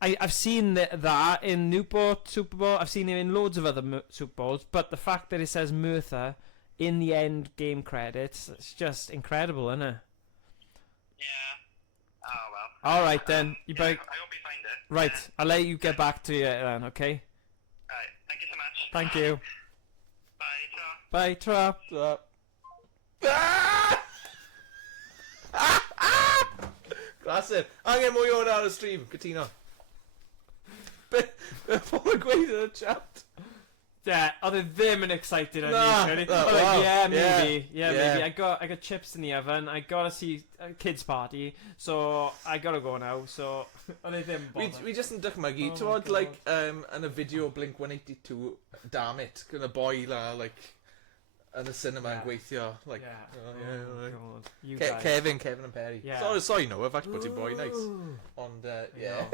I've seen that in Newport Superbowl. I've seen it in loads of other Super Bowls. But the fact that it says Merthyr in the end game credits, it's just incredible, isn't it? Yeah. Oh well. All right then. You I better. hope you find it. Right. I'll let you get back to it then. Okay. Alright. Thank you so much. Thank you. Bye. Ciao. Bye. Tra. Classic. Angen mwy o'n ar y stream, Cytuno. Be pobl yn gweud yn y chat? Yeah, oedd e ddim yn excited on Nah, you, really. wow. Yeah, maybe. Yeah. Maybe. I got chips in the oven. I gotta see a kids party, so I gotta go now. So oedd e ddim bother. We just yn dychmygu, Oh tywod, my like, yn y fideo Blink 182, damn it, gyda boi la, like, yn y cinema yn gweithio, like, Yeah. like. God. You guys. Kevin and Perry. Yeah. Sorry, no, I've actually bod i'n boi nice. Ond, yeah.